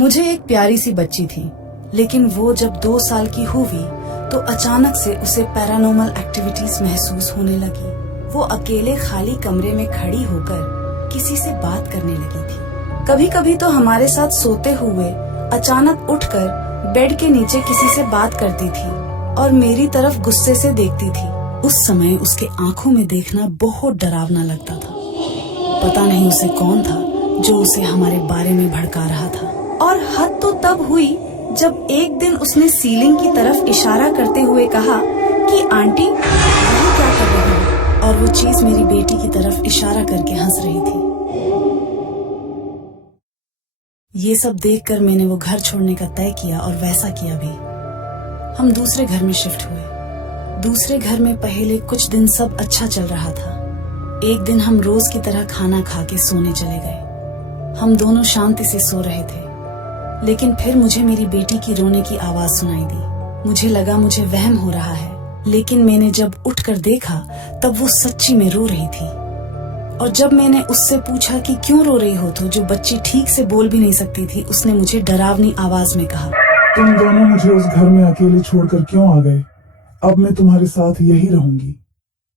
मुझे एक प्यारी सी बच्ची थी, लेकिन वो जब 2 साल की हुई तो अचानक से उसे पैरानॉर्मल एक्टिविटीज महसूस होने लगी। वो अकेले खाली कमरे में खड़ी होकर किसी से बात करने लगी थी। कभी कभी तो हमारे साथ सोते हुए अचानक उठकर बेड के नीचे किसी से बात करती थी और मेरी तरफ गुस्से से देखती थी। उस समय उसके आंखों में देखना बहुत डरावना लगता था। पता नहीं उसे कौन था जो उसे हमारे बारे में भड़का रहा था। और हद तो तब हुई जब एक दिन उसने सीलिंग की तरफ इशारा करते हुए कहा कि आंटी ये क्या कर रही हो, और वो चीज मेरी बेटी की तरफ इशारा करके हंस रही थी। ये सब देखकर मैंने वो घर छोड़ने का तय किया और वैसा किया भी। हम दूसरे घर में शिफ्ट हुए। दूसरे घर में पहले कुछ दिन सब अच्छा चल रहा था। एक दिन हम रोज की तरह खाना खा के सोने चले गए। हम दोनों शांति से सो रहे थे, लेकिन फिर मुझे मेरी बेटी की रोने की आवाज सुनाई दी। मुझे लगा मुझे वहम हो रहा है, लेकिन मैंने जब उठकर देखा तब वो सच्ची में रो रही थी। और जब मैंने उससे पूछा कि क्यों रो रही हो, तो जो बच्ची ठीक से बोल भी नहीं सकती थी, उसने मुझे डरावनी आवाज में कहा, तुम दोनों मुझे उस घर में अकेले छोड़कर क्यों आ गए? अब मैं तुम्हारे साथ यही रहूंगी।